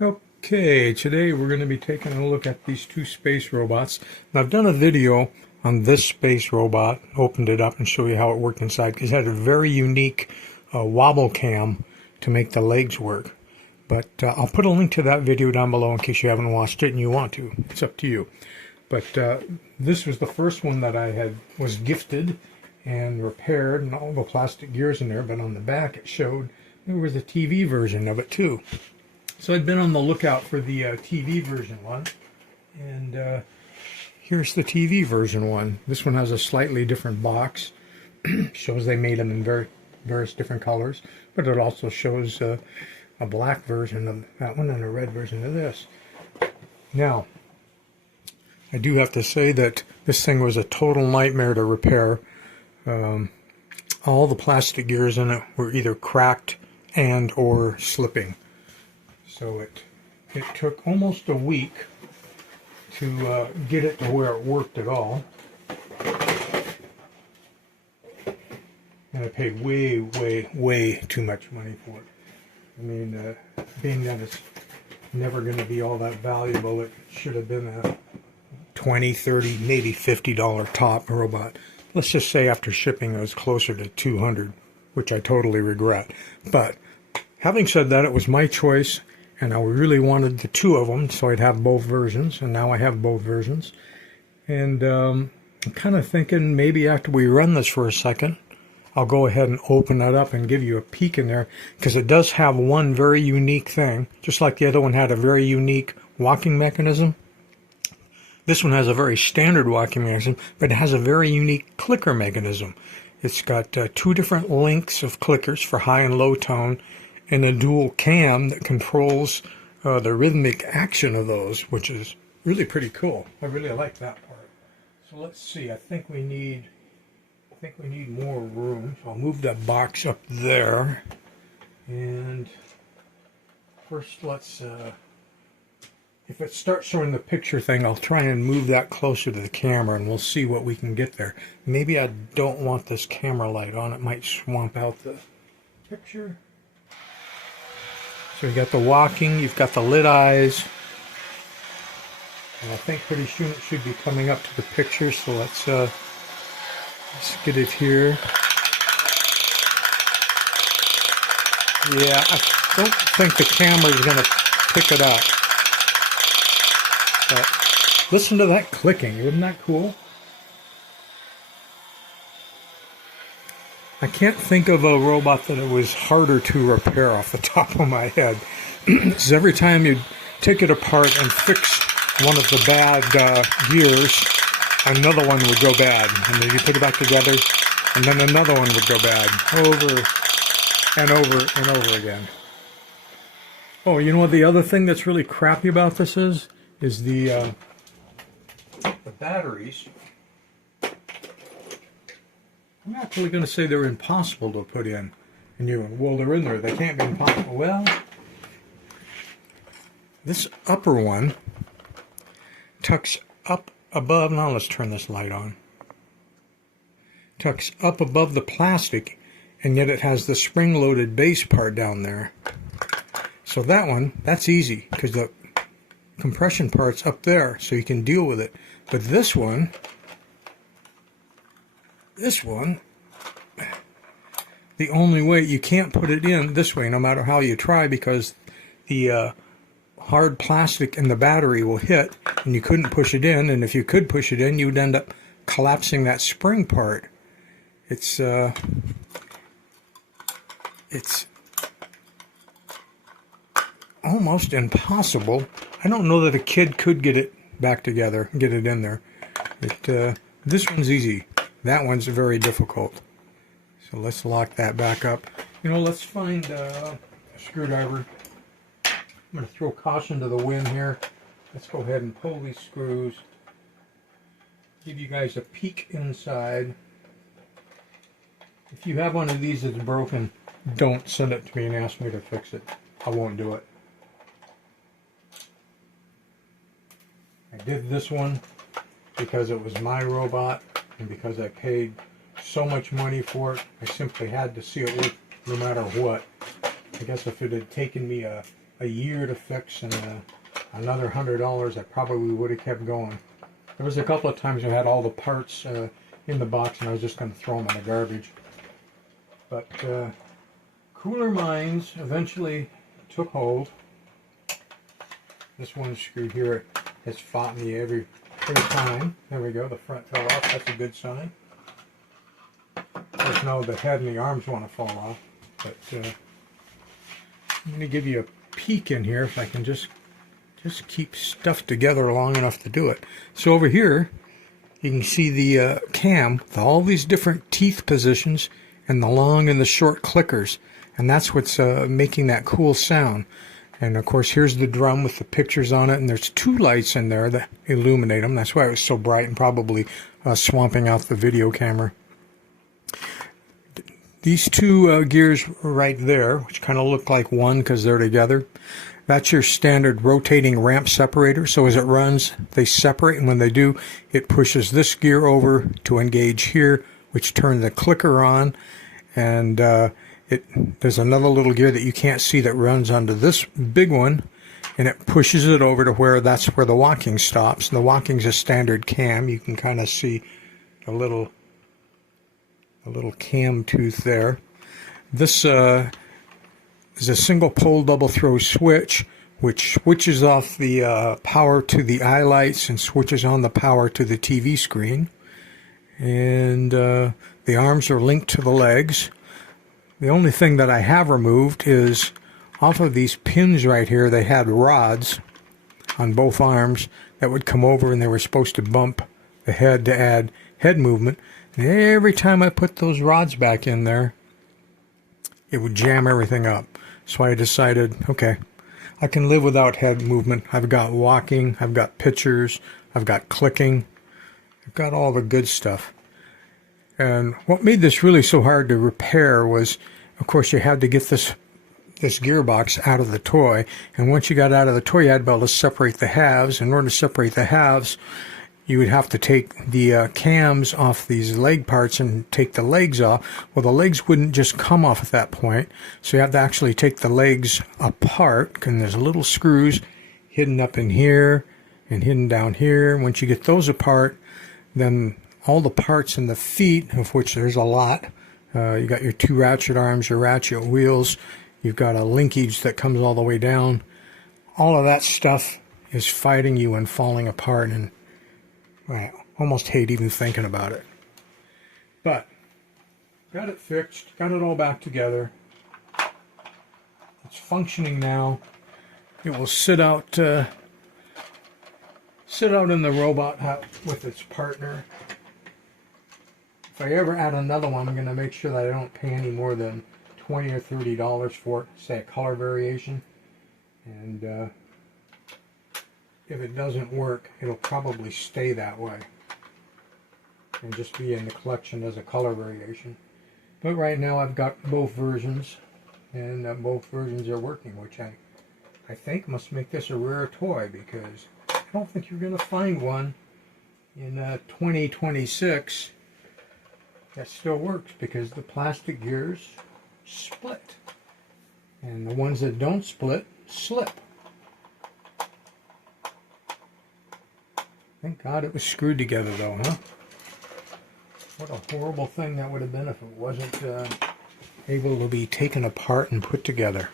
Okay, today we're going to be taking a look at these two space robots. Now, I've done a video on this space robot, opened it up and show you how it worked inside, because it had a very unique wobble cam to make the legs work. But I'll put a link to that video down below in case you haven't watched it and you want to. It's up to you. But this was the first one that was gifted and repaired, and all the plastic gears in there, but on the back it showed there was a TV version of it too. So I'd been on the lookout for the TV version one, and here's the TV version one. This one has a slightly different box. Shows they made them in various different colors, but it also shows a black version of that one and a red version of this. Now, I do have to say that this thing was a total nightmare to repair. All the plastic gears in it were either cracked and or slipping. So it took almost a week to get it to where it worked at all. And I paid way too much money for it. I mean, being that it's never going to be all that valuable, it should have been a $20, $30, maybe $50 top robot. Let's just say after shipping it was closer to $200, which I totally regret. But having said that, it was my choice. And I really wanted the two of them, so I'd have both versions, and now I have both versions. And I'm kind of thinking maybe after we run this for a second, I'll go ahead and open that up and give you a peek in there, because it does have one very unique thing, just like the other one had a very unique walking mechanism. This one has a very standard walking mechanism, but it has a very unique clicker mechanism. It's got two different lengths of clickers for high and low tone, and a dual cam that controls the rhythmic action of those, which is really pretty cool. I really like that part. So let's see. I think we need more room. So I'll move that box up there. And first, let's. If it starts showing the picture thing, I'll try and move that closer to the camera, and we'll see what we can get there. Maybe I don't want this camera light on. It might swamp out the picture. So you got the walking, you've got the lit eyes, and I think pretty soon it should be coming up to the picture, so let's get it here. Yeah, I don't think the camera is going to pick it up. But listen to that clicking, isn't that cool? I can't think of a robot that it was harder to repair off the top of my head. Because every time you take it apart and fix one of the bad gears, another one would go bad. And then you put it back together, and then another one would go bad. Over and over and over again. Oh, you know what the other thing that's really crappy about this is the batteries. I'm actually going to say they're impossible to put in. And well, they're in there. They can't be impossible. Well, this upper one tucks up above. Now let's turn this light on. Tucks up above the plastic, and yet it has the spring-loaded base part down there. So that one, that's easy, because the compression part's up there, so you can deal with it. But this one, the only way, you can't put it in this way no matter how you try, because the hard plastic in the battery will hit and you couldn't push it in, and if you could push it in you'd end up collapsing that spring part. It's almost impossible. I don't know that a kid could get it back together, get it in there. But this one's easy. That one's very difficult. So let's lock that back up. You know, let's find a screwdriver. I'm going to throw caution to the wind here. Let's go ahead and pull these screws. Give you guys a peek inside. If you have one of these that's broken, don't send it to me and ask me to fix it. I won't do it. I did this one because it was my robot and because I paid so much money for it. I simply had to see it work no matter what. I guess if it had taken me a a year to fix and another $100, I probably would have kept going. There was a couple of times I had all the parts in the box and I was just going to throw them in the garbage. But cooler minds eventually took hold. This one screw here has fought me every time. There we go, the front fell off. That's a good sign. There's no, the head and the arms want to fall off. But I'm going to give you a peek in here if I can just keep stuff together long enough to do it. So over here, you can see the cam with all these different teeth positions and the long and the short clickers. And that's what's making that cool sound. And of course, here's the drum with the pictures on it, and there's two lights in there that illuminate them. That's why it was so bright and probably swamping out the video camera. These two gears right there, which kind of look like one because they're together, that's your standard rotating ramp separator. So as it runs, they separate, and when they do, it pushes this gear over to engage here, which turns the clicker on, and there's another little gear that you can't see that runs onto this big one, and it pushes it over to where that's where the walking stops. And the walking's a standard cam. You can kind of see a little cam tooth there. This is a single pole double throw switch, which switches off the power to the eye lights and switches on the power to the TV screen. And the arms are linked to the legs. The only thing that I have removed is off of these pins right here, they had rods on both arms that would come over, and they were supposed to bump the head to add head movement. And every time I put those rods back in there, it would jam everything up. So I decided, okay, I can live without head movement. I've got walking, I've got pictures, I've got clicking, I've got all the good stuff. And what made this really so hard to repair was, of course, you had to get this gearbox out of the toy. And once you got out of the toy, you had to be able to separate the halves. In order to separate the halves, you would have to take the cams off these leg parts and take the legs off. Well, the legs wouldn't just come off at that point. So you have to actually take the legs apart, and there's little screws hidden up in here and hidden down here. Once you get those apart, then all the parts in the feet, of which there's a lot. You got your two ratchet arms, your ratchet wheels. You've got a linkage that comes all the way down. All of that stuff is fighting you and falling apart, and I almost hate even thinking about it. But got it fixed, got it all back together. It's functioning now. It will sit out in the Robothut with its partner. If I ever add another one, I'm going to make sure that I don't pay any more than $20 or $30 for it, say a color variation. And if it doesn't work, it'll probably stay that way and just be in the collection as a color variation. But right now I've got both versions, and both versions are working, which I think must make this a rare toy, because I don't think you're going to find one in 2026 that still works, because the plastic gears split, and the ones that don't split slip. Thank God it was screwed together though, huh? What a horrible thing that would have been if it wasn't able to be taken apart and put together.